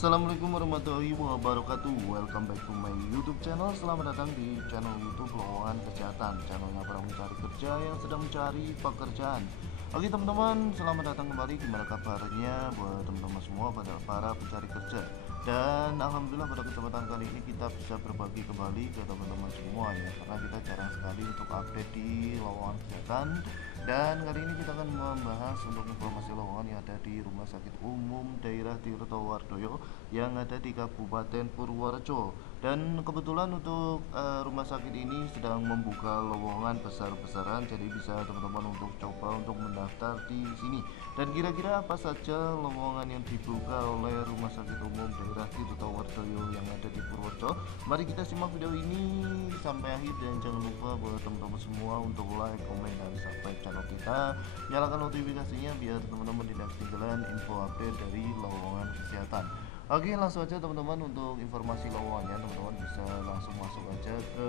Assalamualaikum warahmatullahi wabarakatuh. Welcome back to my YouTube channel. Selamat datang di channel YouTube Lowongan Kesehatan, channelnya para pencari kerja yang sedang mencari pekerjaan. Oke teman-teman, selamat datang kembali. Gimana kabarnya buat teman-teman semua, pada para pencari kerja? Dan alhamdulillah pada kesempatan kali ini kita bisa berbagi kembali ke teman-teman semua ya, karena kita jarang sekali untuk update di lowongan kesehatan. Dan kali ini kita akan membahas untuk informasi lowongan yang ada di Rumah Sakit Umum Daerah Tirtowardoyo yang ada di Kabupaten Purworejo. Dan kebetulan untuk rumah sakit ini sedang membuka lowongan besar-besaran, jadi bisa teman-teman untuk coba untuk mendaftar di sini. Dan kira-kira apa saja lowongan yang dibuka oleh Rumah Sakit Umum Daerah Tirtowardoyo yang ada di Purworejo? Mari kita simak video ini sampai akhir, dan jangan lupa buat teman-teman semua untuk like, komen, dan subscribe channel kita. Nyalakan notifikasinya biar teman-teman tidak ketinggalan info update dari lowongan kesehatan. Oke, langsung aja teman-teman untuk informasi lowongannya. Teman-teman bisa langsung masuk aja ke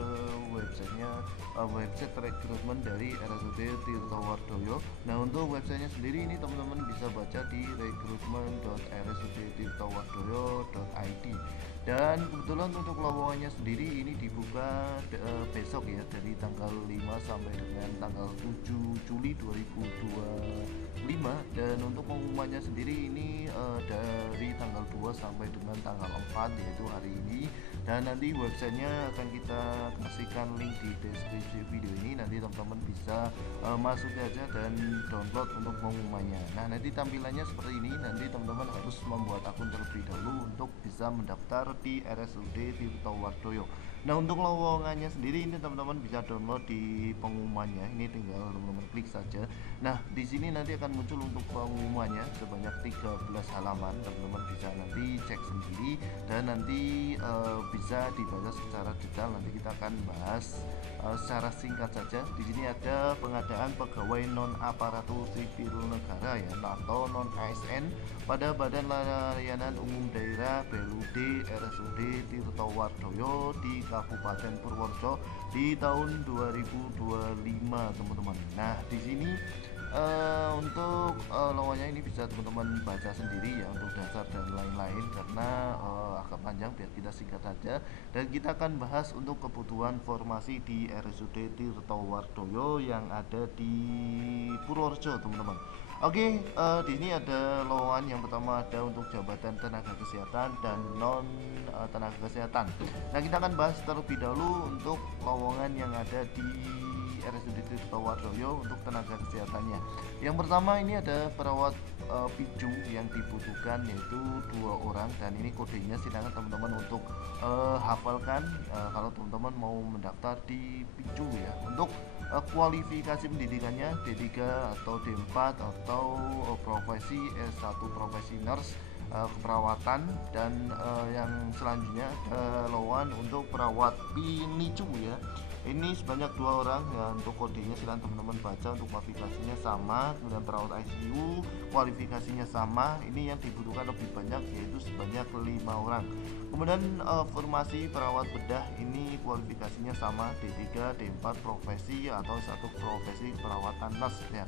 websitenya, website rekrutmen dari RSUD Tirtowardoyo. Nah, untuk websitenya sendiri ini teman-teman bisa baca di rekrutmen.rsudtirtowardoyo.id. Dan kebetulan untuk lowongannya sendiri ini dibuka besok ya, dari tanggal 5 sampai dengan tanggal 7 Juli 2025. Dan untuk pengumumannya sendiri ini dari tanggal 2 sampai dengan tanggal 4, yaitu hari ini. Dan nanti websitenya akan kita kasihkan link di deskripsi video ini. Nanti teman-teman bisa masuk aja dan download untuk pengumumannya. Nah, nanti tampilannya seperti ini. Nanti teman-teman harus membuat akun terlebih dahulu untuk bisa mendaftar di RSUD Tirtowardoyo. Nah, untuk lowongannya sendiri ini teman-teman bisa download di pengumumannya. Ini tinggal teman-teman klik saja. Nah, di sini nanti akan muncul untuk pengumumannya sebanyak 13 halaman. Teman-teman bisa nanti cek sendiri dan nanti bisa dibaca secara detail. Nanti kita akan bahas secara singkat saja. Di sini ada pengadaan pegawai non aparatur sipil negara ya, atau non ASN pada Badan Layanan Umum Daerah BLUD RSUD Tirtowardoyo di Kabupaten Purworejo di tahun 2025, teman-teman. Nah, di sini untuk lowongannya ini bisa teman-teman baca sendiri ya, untuk dasar dan lain-lain, karena agak panjang, biar kita singkat saja. Dan kita akan bahas untuk kebutuhan formasi di RSUD Tirtowardoyo yang ada di Purworejo, teman-teman. Oke, di sini ada lowongan yang pertama, ada untuk jabatan tenaga kesehatan dan non tenaga kesehatan. Nah, kita akan bahas terlebih dahulu untuk lowongan yang ada di RSUD Tirtowardoyo untuk tenaga kesehatannya. Yang pertama ini ada perawat PICU yang dibutuhkan, yaitu 2 orang, dan ini kodenya silakan teman-teman untuk hafalkan kalau teman-teman mau mendaftar di PICU ya. Untuk kualifikasi pendidikannya D3 atau D4 atau profesi S1 profesi nurse keperawatan. Dan yang selanjutnya lowongan untuk perawat PNICU ya, ini sebanyak 2 orang ya. Untuk kodenya silahkan teman-teman baca. Untuk kualifikasinya sama. Kemudian perawat ICU kualifikasinya sama, ini yang dibutuhkan lebih banyak, yaitu sebanyak 5 orang. Kemudian formasi perawat bedah ini kualifikasinya sama, D3 D4 profesi atau satu profesi perawatan nurse ya,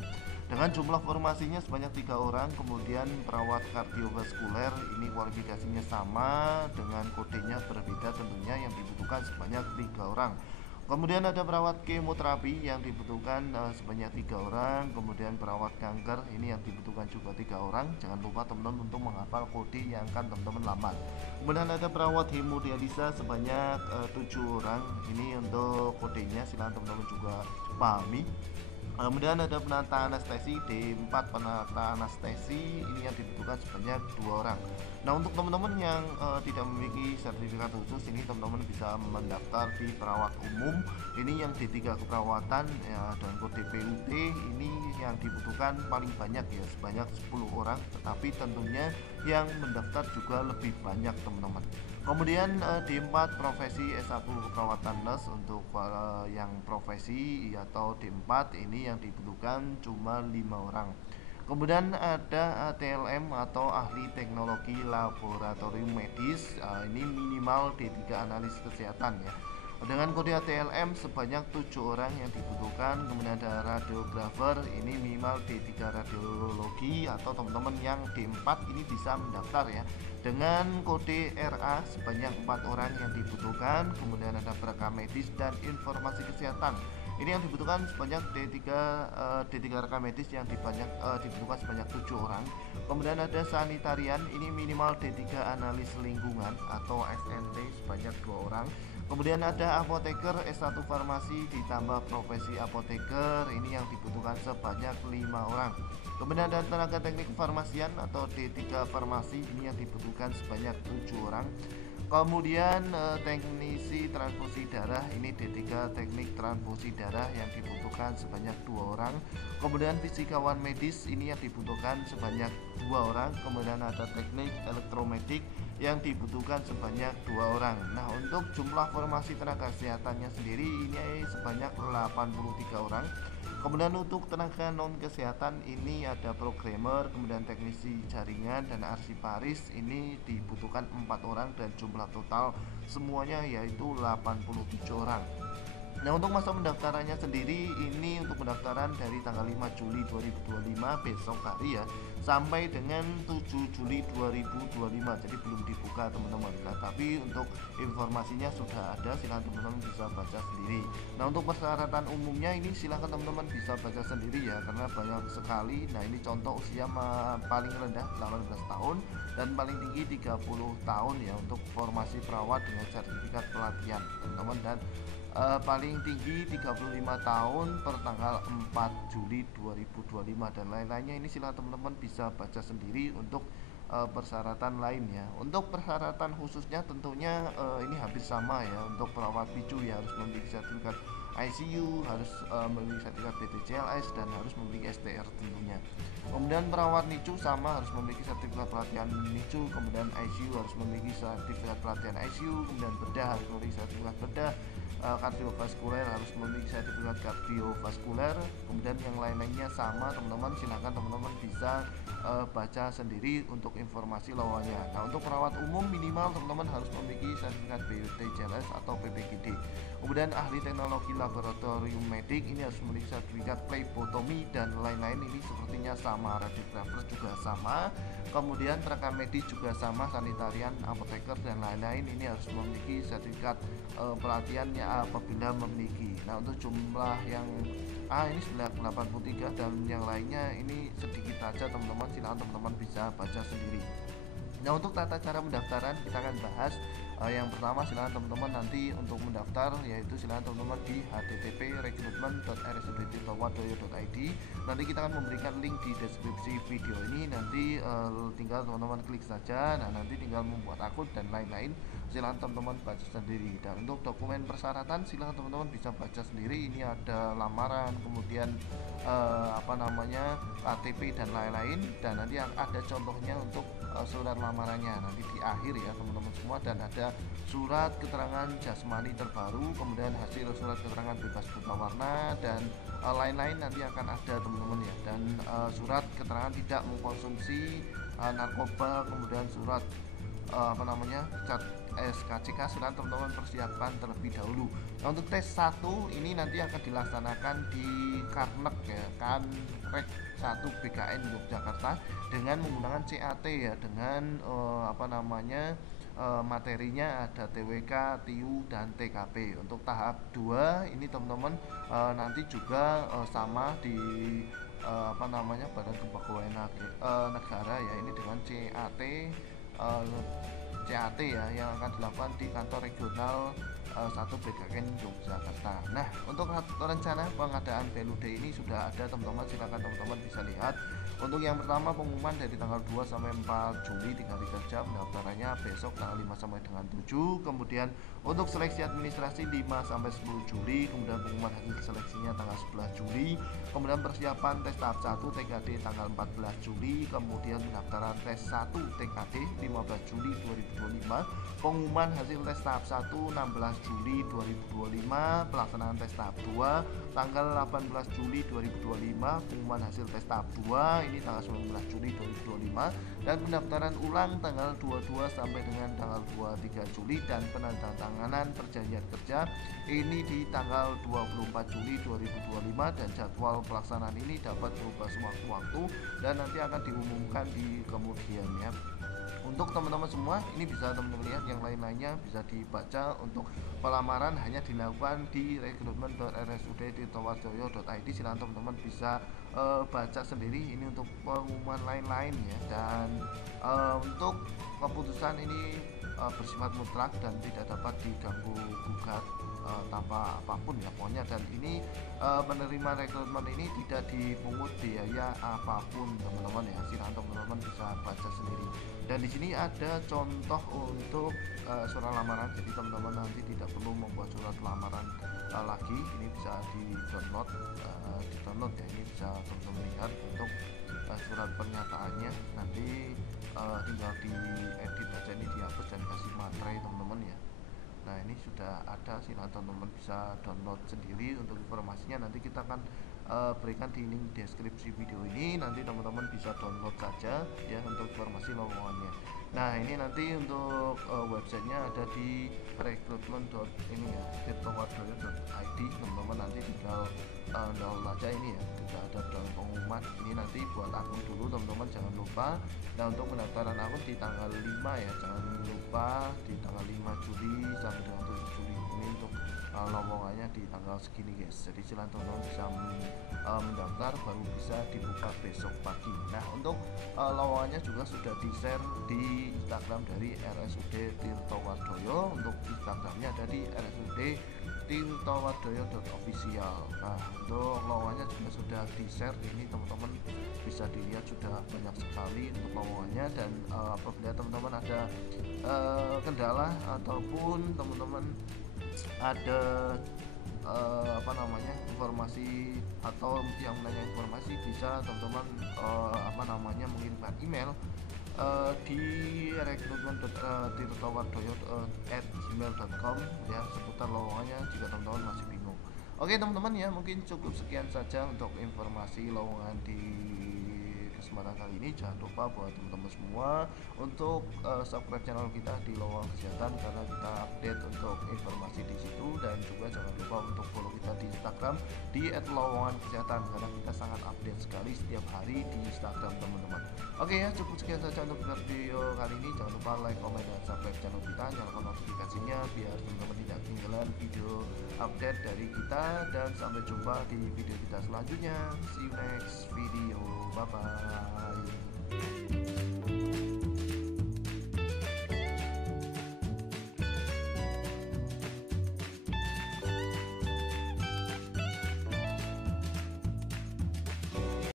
dengan jumlah formasinya sebanyak 3 orang. Kemudian perawat kardiovaskuler ini kualifikasinya sama, dengan kodenya berbeda tentunya, yang dibutuhkan sebanyak 3 orang. Kemudian ada perawat kemoterapi yang dibutuhkan sebanyak 3 orang. Kemudian perawat kanker ini yang dibutuhkan juga 3 orang. Jangan lupa teman-teman untuk menghafal kode yang akan teman-teman lamar. Kemudian ada perawat hemodialisa sebanyak 7 orang. Ini untuk kodenya, silahkan teman-teman juga pahami. Kemudian ada penata anestesi D4 penata anestesi, ini yang dibutuhkan sebanyak 2 orang. Nah, untuk teman-teman yang tidak memiliki sertifikat khusus, ini teman-teman bisa mendaftar di perawat umum, ini yang D3 keperawatan ya, dan kode PUT ini yang dibutuhkan paling banyak ya, sebanyak 10 orang, tetapi tentunya yang mendaftar juga lebih banyak, teman-teman. Kemudian D4 profesi S1 keperawatan nurse, untuk yang profesi atau D4 ini yang dibutuhkan cuma 5 orang. Kemudian ada TLM atau ahli teknologi laboratorium medis, ini minimal D3 analis kesehatan ya. Dengan kode ATLM sebanyak 7 orang yang dibutuhkan. Kemudian ada radiografer, ini minimal D3 radiologi, atau teman-teman yang D4 ini bisa mendaftar ya. Dengan kode RA sebanyak 4 orang yang dibutuhkan. Kemudian ada perekam medis dan informasi kesehatan. Ini yang dibutuhkan sebanyak D3 rekam medis yang dibutuhkan sebanyak 7 orang. Kemudian ada sanitarian, ini minimal D3 analis lingkungan atau SNT sebanyak 2 orang. Kemudian ada apoteker S1 farmasi ditambah profesi apoteker, ini yang dibutuhkan sebanyak 5 orang. Kemudian ada tenaga teknik farmasian atau D3 farmasi, ini yang dibutuhkan sebanyak 7 orang. Kemudian teknisi transfusi darah, ini D3 teknik transfusi darah yang dibutuhkan sebanyak 2 orang. Kemudian fisikawan medis, ini yang dibutuhkan sebanyak 2 orang. Kemudian ada teknik elektromedik yang dibutuhkan sebanyak 2 orang. Nah, untuk jumlah formasi tenaga kesehatannya sendiri ini sebanyak 83 orang. Kemudian untuk tenaga non kesehatan ini ada programmer, kemudian teknisi jaringan dan arsiparis, ini dibutuhkan 4 orang dan jumlah total semuanya yaitu 87 orang. Nah, untuk masa pendaftarannya sendiri ini untuk pendaftaran dari tanggal 5 Juli 2025 besok hari ya, sampai dengan 7 Juli 2025. Jadi belum dibuka teman-teman. Nah, tapi untuk informasinya sudah ada, silahkan teman-teman bisa baca sendiri. Nah, untuk persyaratan umumnya ini silahkan teman-teman bisa baca sendiri ya, karena banyak sekali. Nah, ini contoh usia paling rendah 18 tahun dan paling tinggi 30 tahun ya untuk formasi perawat dengan sertifikat pelatihan teman-teman, dan paling tinggi 35 tahun per tanggal 4 Juli 2025 dan lain-lainnya. Ini silahkan teman-teman bisa baca sendiri untuk persyaratan lainnya. Untuk persyaratan khususnya tentunya ini hampir sama ya. Untuk perawat PICU ya harus memiliki sertifikat ICU, harus memiliki sertifikat BPJS dan harus memiliki STR tentunya. Kemudian perawat NICU sama, harus memiliki sertifikat pelatihan NICU. Kemudian ICU harus memiliki sertifikat pelatihan ICU. Kemudian bedah harus memiliki sertifikat bedah. Kardiovaskuler harus memiliki sertifikat kardiovaskuler. Kemudian yang lain-lainnya sama teman-teman, silakan teman-teman bisa baca sendiri untuk informasi lawannya. Nah, untuk perawat umum minimal teman-teman harus memiliki sertifikat BPJS atau PPGD. Kemudian ahli teknologi laboratorium medik ini harus memiliki sertifikat phlebotomi dan lain-lain, ini sepertinya sama. Radiografer juga sama. Kemudian tenaga medis juga sama, sanitarian, apoteker dan lain-lain ini harus memiliki sertifikat pelatihannya apabila memiliki. Nah, untuk jumlah yang ini 83 dan yang lainnya ini sedikit saja teman-teman, silakan teman-teman bisa baca sendiri. Nah, untuk tata cara pendaftaran kita akan bahas. Yang pertama silakan teman-teman nanti untuk mendaftar yaitu silakan teman-teman di http://recruitment.rsud.wadoyo.id. Nanti kita akan memberikan link di deskripsi video ini, nanti tinggal teman-teman klik saja. Nah, nanti tinggal membuat akun dan lain-lain, silakan teman-teman baca sendiri. Dan untuk dokumen persyaratan silakan teman-teman bisa baca sendiri. Ini ada lamaran, kemudian KTP dan lain-lain, dan nanti ada contohnya untuk surat lamarannya nanti di akhir ya teman-teman semua, dan ada surat keterangan jasmani terbaru, kemudian hasil surat keterangan bebas buta warna dan lain-lain nanti akan ada teman-teman ya, dan surat keterangan tidak mengkonsumsi narkoba, kemudian surat SKCK sudah teman-teman persiapkan terlebih dahulu. Nah, untuk tes 1 ini nanti akan dilaksanakan di Karnek ya, Kanrek 1 BKN Yogyakarta dengan menggunakan CAT ya, dengan materinya ada TWK, TIU dan TKP. Untuk tahap 2 ini teman-teman nanti juga sama di Badan Kepegawaian Negara ya, ini dengan CAT ya yang akan dilakukan di kantor regional 1 BKN Yogyakarta. Nah, untuk rencana pengadaan BLUD ini sudah ada teman-teman, silakan teman-teman bisa lihat. Untuk yang pertama pengumuman dari tanggal 2 sampai 4 Juli 3 hari kerja, pendaftarannya besok tanggal 5 sampai dengan 7. Kemudian untuk seleksi administrasi 5 sampai 10 Juli, kemudian pengumuman hasil seleksinya tanggal 11 Juli. Kemudian persiapan tes tahap 1 TKD tanggal 14 Juli, kemudian pendaftaran tes 1 TKD 15 Juli 2025. Pengumuman hasil tes tahap 1 16 Juli 2025 pelaksanaan tes tahap 2, tanggal 18 Juli 2025 pengumuman hasil tes tahap 2 ini tanggal 19 Juli 2025, dan pendaftaran ulang tanggal 22 sampai dengan tanggal 23 Juli, dan penandatanganan perjanjian kerja ini di tanggal 24 Juli 2025, dan jadwal pelaksanaan ini dapat berubah sewaktu-waktu dan nanti akan diumumkan di kemudian ya. Untuk teman-teman semua ini bisa teman-teman lihat, yang lain-lainnya bisa dibaca. Untuk pelamaran hanya dilakukan di rekrutmen.rsud.tirtowardoyo.id. Silahkan teman-teman bisa baca sendiri ini untuk pengumuman lain-lain ya. Dan untuk keputusan ini bersifat mutlak dan tidak dapat diganggu gugat tanpa apapun ya pokoknya. Dan ini penerima rekrutmen ini tidak dipungut biaya apapun teman-teman ya. Silahkan teman-teman bisa baca sendiri. Dan di sini ada contoh untuk surat lamaran, jadi teman-teman nanti tidak perlu membuat surat lamaran lagi. Ini bisa di-download ya. Ini bisa teman-teman lihat untuk surat pernyataannya. Nanti tinggal diedit aja, ini dihapus dan kasih materai teman-teman ya. Nah ini sudah ada, silahkan teman-teman bisa download sendiri. Untuk informasinya nanti kita akan berikan di link deskripsi video ini, nanti teman-teman bisa download saja ya untuk informasi lowongannya. Nah ini nanti untuk websitenya ada di rekrutmen.tirtowardoyo.id. teman-teman nanti tinggal download aja ini ya, tidak ada dalam pengumuman. Ini nanti buat akun dulu teman-teman, jangan lupa. Nah untuk pendaftaran akun di tanggal 5 ya, jangan lupa di tanggal 5 Juli sampai dengan 7 Juli ini untuk lowongannya di tanggal segini guys. Jadi silahkan teman-teman bisa mendaftar, baru bisa dibuka besok pagi. Nah untuk lowongannya juga sudah di-share di Instagram dari RSUD Tirtowardoyo. Untuk Instagramnya ada di RSUD tirtowardoyo.official. Nah untuk lowongannya juga sudah di-share ini teman-teman, bisa dilihat sudah banyak sekali untuk lowongannya. Dan apabila teman-teman ada kendala ataupun teman-teman ada informasi atau yang menanya informasi, bisa teman-teman mengirimkan email di rekrutmen.tirtowardoyo@gmail.com ya, seputar lowongannya jika teman-teman masih bingung. Oke teman-teman ya, mungkin cukup sekian saja untuk informasi lowongan di kesempatan kali ini. Jangan lupa buat teman-teman semua untuk subscribe channel kita di Lowongan Kesehatan, karena kita update untuk informasi di situ. Dan juga jangan lupa untuk follow kita di Instagram di @lowongankesehatan, karena kita sangat update sekali setiap hari di Instagram teman-teman. Oke ya, cukup sekian saja untuk video kali ini. Jangan lupa like, comment, dan subscribe channel kita, nyalakan notifikasinya biar teman-teman tidak ketinggalan video update dari kita. Dan sampai jumpa di video kita selanjutnya. See you next video. Bye bye.